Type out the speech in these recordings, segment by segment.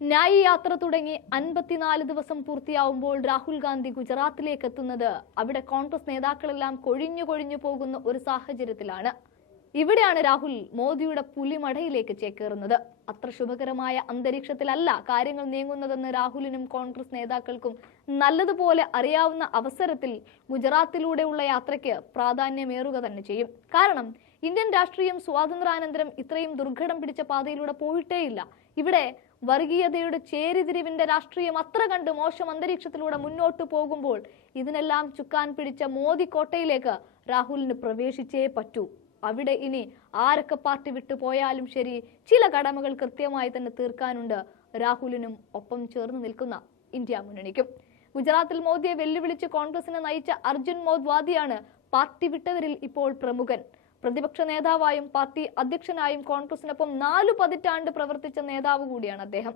ന്യായ് യാത്ര തുടങ്ങി അൻപത്തിനാല് ദിവസം പൂർത്തിയാവുമ്പോൾ രാഹുൽ ഗാന്ധി ഗുജറാത്തിലേക്ക് എത്തുന്നത്. അവിടെ കോൺഗ്രസ് നേതാക്കളെല്ലാം കൊഴിഞ്ഞു കൊഴിഞ്ഞു പോകുന്ന ഒരു സാഹചര്യത്തിലാണ്. ഇവിടെയാണ് രാഹുൽ മോദിയുടെ പുലിമടയിലേക്ക് ചേക്കേറുന്നത്. അത്ര ശുഭകരമായ അന്തരീക്ഷത്തിലല്ല കാര്യങ്ങൾ നീങ്ങുന്നതെന്ന് രാഹുലിനും കോൺഗ്രസ് നേതാക്കൾക്കും നല്ലതുപോലെ അറിയാവുന്ന അവസരത്തിൽ ഗുജറാത്തിലൂടെയുള്ള യാത്രയ്ക്ക് പ്രാധാന്യമേറുക തന്നെ ചെയ്യും. കാരണം ഇന്ത്യൻ രാഷ്ട്രീയം സ്വാതന്ത്ര്യാനന്തരം ഇത്രയും ദുർഘടം പിടിച്ച പാതയിലൂടെ പോയിട്ടേയില്ല. ഇവിടെ വർഗീയതയുടെ ചേരിതിരിവിന്റെ രാഷ്ട്രീയം അത്ര കണ്ട് മോശം അന്തരീക്ഷത്തിലൂടെ മുന്നോട്ട് പോകുമ്പോൾ ഇതിനെല്ലാം ചുക്കാൻ പിടിച്ച മോദി കോട്ടയിലേക്ക് രാഹുലിന് പ്രവേശിച്ചേ പറ്റൂ. അവിടെ ഇനി ആരൊക്കെ പാർട്ടി വിട്ടു പോയാലും ശരി ചില കടമകൾ കൃത്യമായി തന്നെ തീർക്കാനുണ്ട്. രാഹുലിനും ഒപ്പം ചേർന്ന് നിൽക്കുന്ന ഇന്ത്യ മുന്നണിക്കും. ഗുജറാത്തിൽ മോദിയെ വെല്ലുവിളിച്ച് കോൺഗ്രസിനെ നയിച്ച അർജുൻ മോദ്വാദിയാണ് പാർട്ടി വിട്ടവരിൽ ഇപ്പോൾ പ്രമുഖൻ. പ്രതിപക്ഷ നേതാവായും പാർട്ടി അധ്യക്ഷനായും കോൺഗ്രസിനൊപ്പം നാലു പതിറ്റാണ്ട് പ്രവർത്തിച്ച നേതാവ് കൂടിയാണ് അദ്ദേഹം.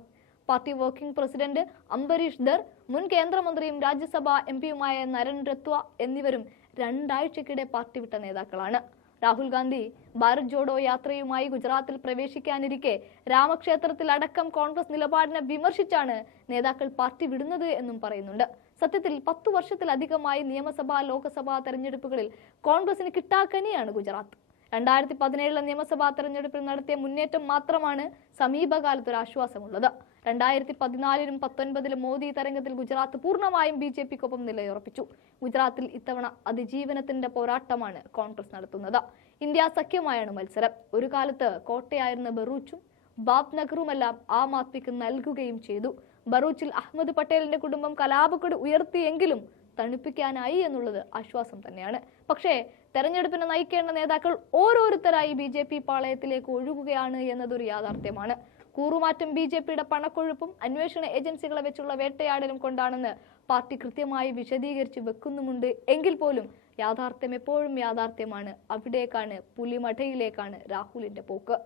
Party working president Ambarish Dar മുൻ കേന്ദ്രമന്ത്രിയും രാജ്യസഭാ എം പിയുമായ നരൻ രത്വ എന്നിവരും രണ്ടാഴ്ചക്കിടെ പാർട്ടി വിട്ട നേതാക്കളാണ്. രാഹുൽ ഗാന്ധി ഭാരത് ജോഡോ യാത്രയുമായി ഗുജറാത്തിൽ പ്രവേശിക്കാനിരിക്കെ രാമക്ഷേത്രത്തിൽ അടക്കം കോൺഗ്രസ് നിലപാടിനെ വിമർശിച്ചാണ് നേതാക്കൾ പാർട്ടി വിടുന്നത് എന്നും പറയുന്നുണ്ട്. സത്യത്തിൽ പത്തു വർഷത്തിലധികമായി നിയമസഭാ ലോക്സഭാ തെരഞ്ഞെടുപ്പുകളിൽ കോൺഗ്രസിന് കിട്ടാക്കനിയാണ് ഗുജറാത്ത്. രണ്ടായിരത്തി പതിനേഴിലെ നിയമസഭാ തെരഞ്ഞെടുപ്പിൽ നടത്തിയ മുന്നേറ്റം മാത്രമാണ് സമീപകാലത്ത് ഒരു ആശ്വാസമുള്ളത്. രണ്ടായിരത്തി പതിനാലിലും പത്തൊൻപതിലും മോദി തരംഗത്തിൽ ഗുജറാത്ത് പൂർണമായും ബി ജെ പിക്കൊപ്പം നിലയുറപ്പിച്ചു. ഗുജറാത്തിൽ ഇത്തവണ അതിജീവനത്തിന്റെ പോരാട്ടമാണ് കോൺഗ്രസ് നടത്തുന്നത്. ഇന്ത്യ സഖ്യമായാണ് മത്സരം. ഒരു കാലത്ത് കോട്ടയായിരുന്ന ബറൂച്ചും ബാബ് നഗറുമെല്ലാം ആം ആദ്മിക്ക് നൽകുകയും ചെയ്തു. ബറൂച്ചിൽ അഹമ്മദ് പട്ടേലിന്റെ കുടുംബം കലാപക്കൊടി ഉയർത്തിയെങ്കിലും തണുപ്പിക്കാനായി എന്നുള്ളത് ആശ്വാസം തന്നെയാണ്. പക്ഷേ തെരഞ്ഞെടുപ്പിനെ നയിക്കേണ്ട നേതാക്കൾ ഓരോരുത്തരായി ബി ജെ പി പാളയത്തിലേക്ക് ഒഴുകുകയാണ് എന്നതൊരു യാഥാർത്ഥ്യമാണ്. കൂറുമാറ്റം ബി ജെ പിയുടെ പണക്കൊഴുപ്പും അന്വേഷണ ഏജൻസികളെ വെച്ചുള്ള വേട്ടയാടലും കൊണ്ടാണെന്ന് പാർട്ടി കൃത്യമായി വിശദീകരിച്ച് വെക്കുന്നുമുണ്ട് എങ്കിൽ പോലും യാഥാർത്ഥ്യം എപ്പോഴും യാഥാർത്ഥ്യമാണ്. അവിടേക്കാണ് പുലിമഠയിലേക്കാണ് രാഹുലിന്റെ പോക്ക്.